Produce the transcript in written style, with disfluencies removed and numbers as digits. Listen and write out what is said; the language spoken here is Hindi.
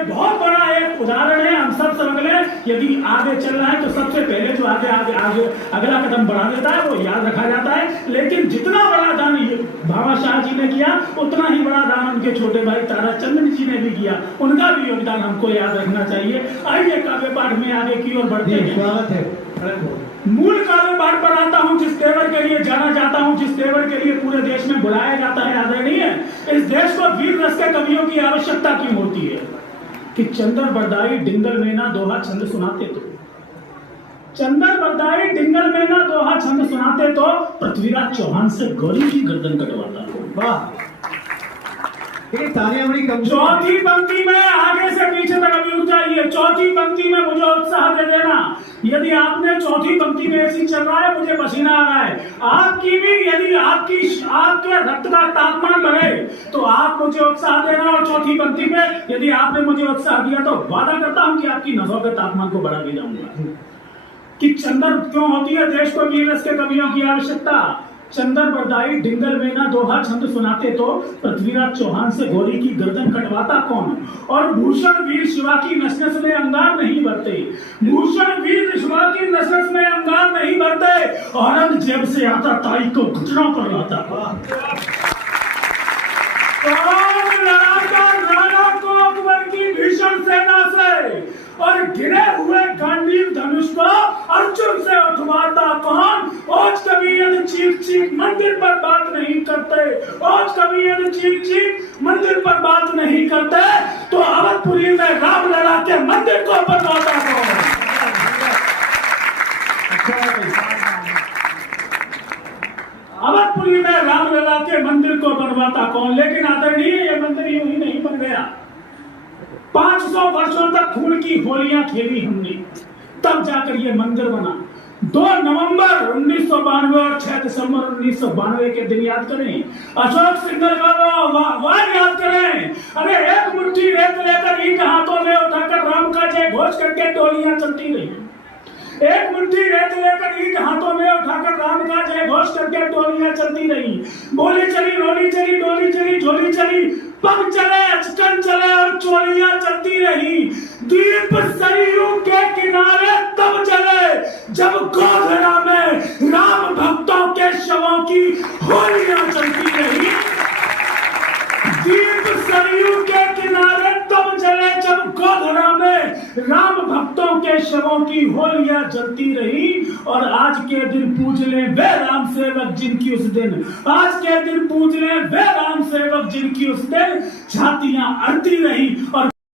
ये बहुत बड़ा एक उदाहरण है। हम सब समझ लें, यदि आगे चल रहा है तो सबसे पहले जो आगे अगला कदम बढ़ा देता है वो याद रखा जाता है। लेकिन जितना बड़ा दान भावा शाह जी ने किया, उतना ही बड़ा दान उनके छोटे भाई ताराचंद जी ने भी किया। उनका भी योगदान हमको याद रखना चाहिए। आइए काव्य पाठ में आगे की ओर बढ़ते हैं। स्वागत है। मूल काव्य पाठ पर आता हूं, जिस तेवर के लिए जाना जाता हूं, जिस तेवर के लिए पूरे देश में बुलाया जाता है आदरणीय। इस देश को वीर रस के कवियों की आवश्यकता क्यों होती है कि चंदर बरदाई डिंगल मेना दोहा छंद सुनाते तो, चंदर बरदाई डिंगल मेना दोहा छंद सुनाते तो पृथ्वीराज चौहान से गौरी की गर्दन कटवाता। वाह, तालियां बड़ी कम। चौथी पंक्ति में आगे से पीछे तक अभी रुक जाइए। चौथी पंक्ति में मुझे उत्साह दे देना। यदि आपने चौथी पंक्ति में ऐसी चल रहा है, मुझे पसीना आ रहा है, आपकी भी यदि आपके रक्त का तापमान बढ़े तो आप मुझे उत्साह देना। और चौथी पंक्ति में यदि आपने मुझे उत्साह दिया तो वादा करता हूं कि आपकी नसों के तापमान को बढ़ा के जाऊंगा। कि चंदर क्यों होती है देश को वीर रस के कवियों की आवश्यकता। चंदर बरदाई डिंगल मेना दोहा छंद सुनाते तो पृथ्वीराज चौहान से गौरी की गर्दन कटवाता कौन। और भूषण वीर शिवा की नस-नस में अंगार नहीं भरते, भूषण वीर शिवा की नस-नस में अंगार नहीं भरते। औरंगजेब से आता ताई को घुटनों पर लाता। राणा को अकबर की भीषण सेना से और गिरे हुए गांडीव धनुष को अर्जुन से उठवाता कौन। आज कभी यदि चीख चीख मंदिर पर बात नहीं करते, आज कभी यदि चीख चीख मंदिर पर बात नहीं करते तो अवधपुरी में राम लला के मंदिर को बनवाता कौन। अवधपुरी में रामलला के मंदिर को बनवाता कौन। लेकिन आदरणीय ये मंदिर यूं ही नहीं बन गया। 500 वर्षों तक खून की होलियां खेली हमने, तब जाकर ये मंदिर बना। 2 नवंबर 1992 और 6 दिसंबर 1992 के दिन याद करें। अशोक सिंघल का वार याद करें। अरे एक मुट्ठी रेत लेकर ईंट हाथों में उठाकर राम का जय घोष करके टोलियां चलती रही। एक मुट्ठी रेत लेकर ईंट हाथों में उठाकर राम का जय घोष करके टोलियां चलती रही। बोली चली, रोली चली, डोली चली, झोली चली, पग चले, अचकन चले और चोलियां चलती रही। दीप सरयू के किनारे तब चले जब गोधरा में राम भक्तों के शवों की होलियां चलती रही। दीप सरयू के किनारे तब चले जब गोधरा में राम भक्तों के शवों की होलियां जलती रही। और आज के दिन पूज ले वे राम सेवक जिनकी उस दिन, आज के दिन पूज ले वे राम सेवक जिनकी उस दिन छातियां अड़ती रही। और